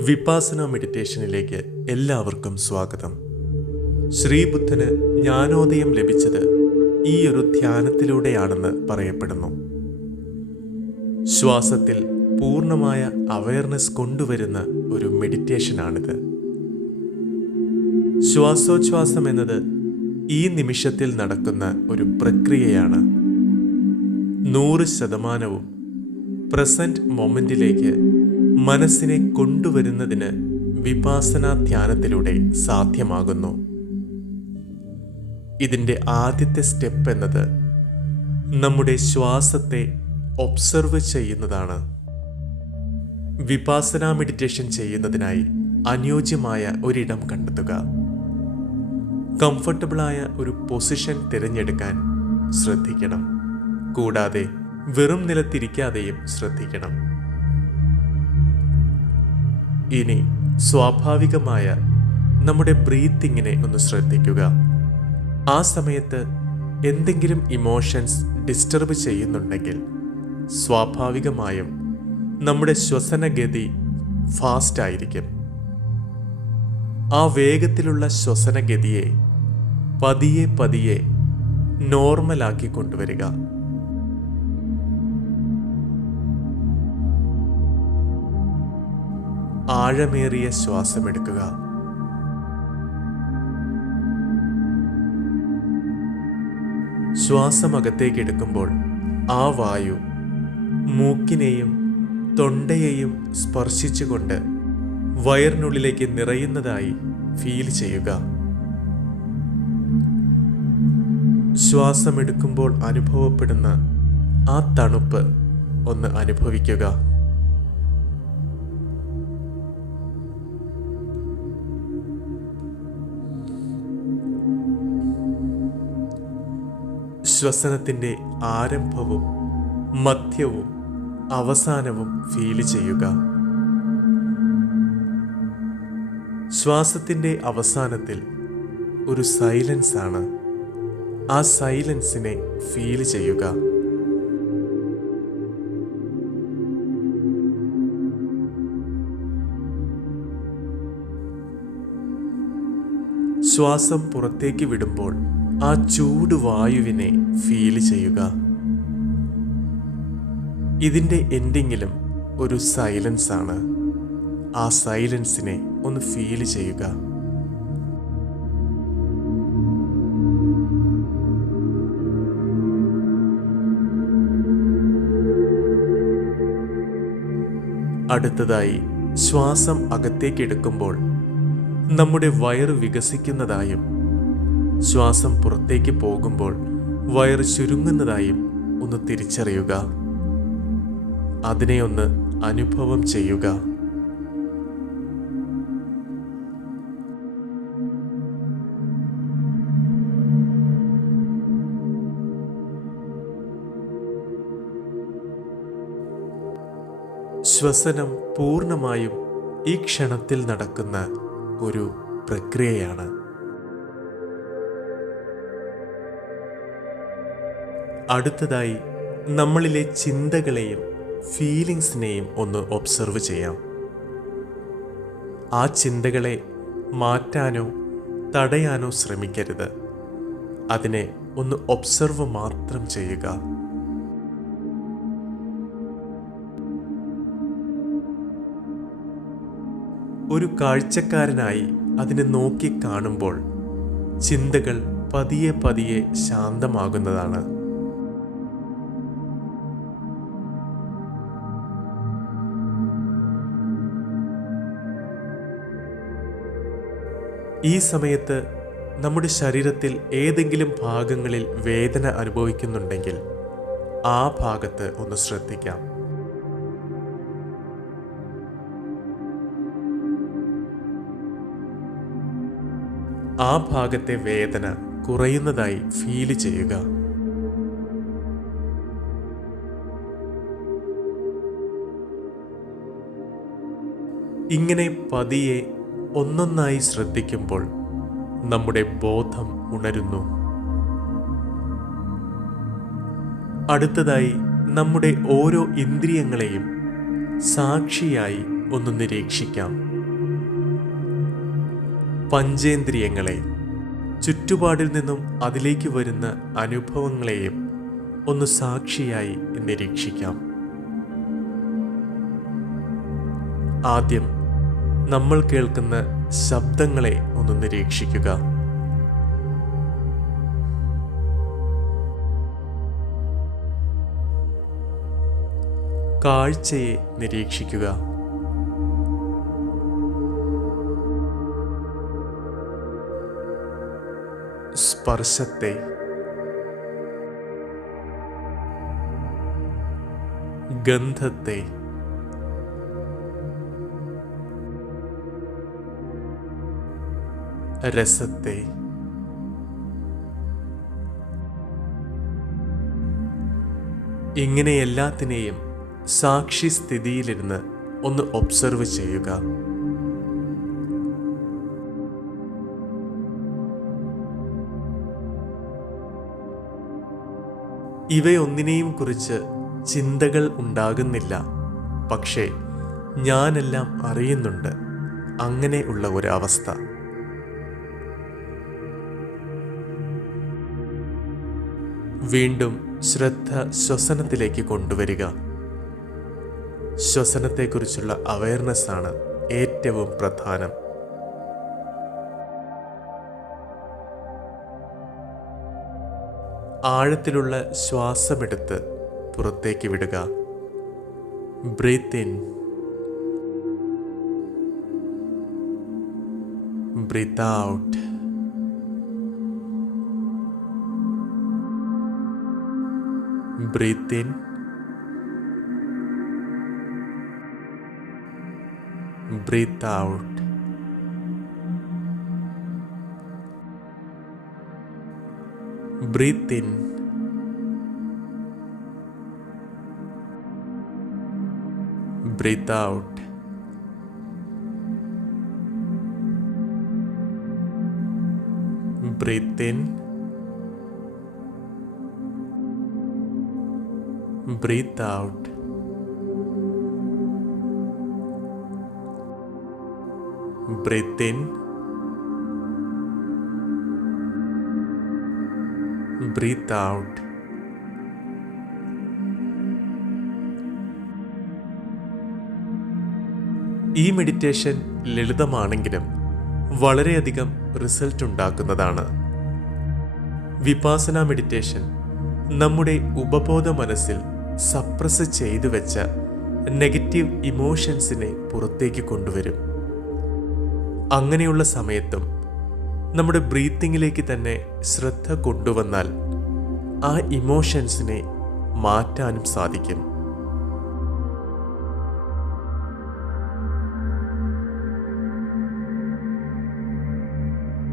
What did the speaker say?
വിപാസന മെഡിറ്റേഷനിലേക്ക് എല്ലാവർക്കും സ്വാഗതം. ശ്രീബുദ്ധന് ജ്ഞാനോദയം ലഭിച്ചത് ഈ ഒരു ധ്യാനത്തിലൂടെയാണെന്ന് പറയപ്പെടുന്നു. ശ്വാസത്തിൽ പൂർണ്ണമായ അവയർനെസ് കൊണ്ടുവരുന്ന ഒരു മെഡിറ്റേഷനാണിത്. ശ്വാസോച്ഛ്വാസം എന്നത് ഈ നിമിഷത്തിൽ നടക്കുന്ന ഒരു പ്രക്രിയയാണ്. 100% പ്രസന്റ് മൊമെന്റിലേക്ക് മനസ്സിനെ കൊണ്ടുവരുന്നതിന് വിപാസന ധ്യാനത്തിലൂടെ സാധ്യമാകുന്നു. ഇതിൻ്റെ ആദ്യത്തെ സ്റ്റെപ്പ് എന്നത് നമ്മുടെ ശ്വാസത്തെ ഒബ്സർവ് ചെയ്യുന്നതാണ്. വിപാസന മെഡിറ്റേഷൻ ചെയ്യുന്നതിനായി അനുയോജ്യമായ ഒരിടം കണ്ടെത്തുക. കംഫർട്ടബിളായ ഒരു പൊസിഷൻ തിരഞ്ഞെടുക്കാൻ ശ്രദ്ധിക്കണം. കൂടാതെ വെറും നിലത്തിരിക്കാതെയും ശ്രദ്ധിക്കണം. ഇനി സ്വാഭാവികമായ നമ്മുടെ ബ്രീത്തിങ്ങിനെ ഒന്ന് ശ്രദ്ധിക്കുക. ആ സമയത്ത് എന്തെങ്കിലും ഇമോഷൻസ് ഡിസ്റ്റർബ് ചെയ്യുന്നുണ്ടെങ്കിൽ സ്വാഭാവികമായും നമ്മുടെ ശ്വസനഗതി ഫാസ്റ്റ് ആയിരിക്കും. ആ വേഗത്തിലുള്ള ശ്വസനഗതിയെ പതിയെ പതിയെ നോർമലാക്കി കൊണ്ടുവരിക. ആഴമേറിയ ശ്വാസമെടുക്കുക. ശ്വാസമകത്തേക്ക് എടുക്കുമ്പോൾ ആ വായു മൂക്കിനെയും തൊണ്ടയെയും സ്പർശിച്ചുകൊണ്ട് വയറിനുള്ളിലേക്ക് നിറയുന്നതായി ഫീൽ ചെയ്യുക. ശ്വാസമെടുക്കുമ്പോൾ അനുഭവപ്പെടുന്ന ആ തണുപ്പ് ഒന്ന് അനുഭവിക്കുക. ശ്വസനത്തിൻ്റെ ആരംഭവും മധ്യവും അവസാനവും ഫീൽ ചെയ്യുക. ശ്വാസത്തിൻ്റെ അവസാനത്തിൽ ഒരു സൈലൻസ് ആണ്. ആ സൈലൻസിനെ ഫീൽ ചെയ്യുക. ശ്വാസം പുറത്തേക്ക് വിടുമ്പോൾ ആ ചൂട് വായുവിനെ ഫീൽ ചെയ്യുക. ഇതിൻ്റെ എൻഡിങ്ങിലും ഒരു സൈലൻസ് ആണ്. ആ സൈലൻസിനെ ഒന്ന് ഫീൽ ചെയ്യുക. അടുത്തതായി ശ്വാസം അകത്തേക്ക് എടുക്കുമ്പോൾ നമ്മുടെ വയറ് വികസിക്കുന്നതായും ശ്വാസം പുറത്തേക്ക് പോകുമ്പോൾ വയറ് ചുരുങ്ങുന്നതായും ഒന്ന് തിരിച്ചറിയുക. അതിനെ ഒന്ന് അനുഭവം ചെയ്യുക. ശ്വസനം പൂർണ്ണമായും ഈ ക്ഷണത്തിൽ നടക്കുന്ന ഒരു പ്രക്രിയയാണ്. അടുത്തതായി നമ്മളിലെ ചിന്തകളെയും ഫീലിങ്സിനെയും ഒന്ന് ഒബ്സർവ് ചെയ്യാം. ആ ചിന്തകളെ മാറ്റാനോ തടയാനോ ശ്രമിക്കരുത്. അതിനെ ഒന്ന് ഒബ്സർവ് മാത്രം ചെയ്യുക. ഒരു കാഴ്ചക്കാരനായി അതിനെ നോക്കി കാണുമ്പോൾ ചിന്തകൾ പതിയെ പതിയെ ശാന്തമാകുന്നതാണ്. ഈ സമയത്ത് നമ്മുടെ ശരീരത്തിൽ ഏതെങ്കിലും ഭാഗങ്ങളിൽ വേദന അനുഭവിക്കുന്നുണ്ടെങ്കിൽ ആ ഭാഗത്ത് ഒന്ന് ശ്രദ്ധിക്കാം. ആ ഭാഗത്തെ വേദന കുറയുന്നതായി ഫീൽ ചെയ്യുക. ഇങ്ങനെ പതിയെ ഒന്നൊന്നായി ശ്രദ്ധിക്കുമ്പോൾ നമ്മുടെ ബോധം ഉണരുന്നു. അടുത്തതായി നമ്മുടെ ഓരോ ഇന്ദ്രിയങ്ങളെയും സാക്ഷിയായി ഒന്ന് നിരീക്ഷിക്കാം. പഞ്ചേന്ദ്രിയങ്ങളെ, ചുറ്റുപാടിൽ നിന്നും അതിലേക്ക് വരുന്ന അനുഭവങ്ങളെയും ഒന്ന് സാക്ഷിയായി നിരീക്ഷിക്കാം. ആദ്യം നമ്മൾ കേൾക്കുന്ന ശബ്ദങ്ങളെ ഒന്ന് നിരീക്ഷിക്കുക. കാഴ്ചയെ നിരീക്ഷിക്കുക. സ്പർശത്തെ, ഗന്ധത്തെ, രസത്തെ, ഇങ്ങനെ എല്ലാത്തിനെയും സാക്ഷി സ്ഥിതിയിലിരുന്ന് ഒന്ന് ഒബ്സർവ് ചെയ്യുക. ഇവയൊന്നിനെയും കുറിച്ച് ചിന്തകൾ ഉണ്ടാകുന്നില്ല. പക്ഷേ ഞാനെല്ലാം അറിയുന്നുണ്ട്. അങ്ങനെ ഉള്ള ഒരു അവസ്ഥ. വീണ്ടും ശ്രദ്ധ ശ്വസനത്തിലേക്ക് കൊണ്ടുവരിക. ശ്വസനത്തെക്കുറിച്ചുള്ള അവയർനെസ് ആണ് ഏറ്റവും പ്രധാനം. ആഴത്തിലുള്ള ശ്വാസമെടുത്ത് പുറത്തേക്ക് വിടുക. Breathe in, breathe out. Breathe in, breathe out. Breathe in, breathe out. Breathe in, breathe out. Breathe in, breathe out. ഈ മെഡിറ്റേഷൻ ലളിതമാണെങ്കിലും വളരെയധികം റിസൾട്ട് ഉണ്ടാക്കുന്നതാണ്. വിപാസന മെഡിറ്റേഷൻ നമ്മുടെ ഉപബോധ മനസ്സിൽ സപ്രസ് ചെയ്തു വെച്ച നെഗറ്റീവ് ഇമോഷൻസിനെ പുറത്തേക്ക് കൊണ്ടുവരും. അങ്ങനെയുള്ള സമയത്തും നമ്മുടെ ബ്രീത്തിങ്ങിലേക്ക് തന്നെ ശ്രദ്ധ കൊണ്ടുവന്നാൽ ആ ഇമോഷൻസിനെ മാറ്റാനും സാധിക്കും.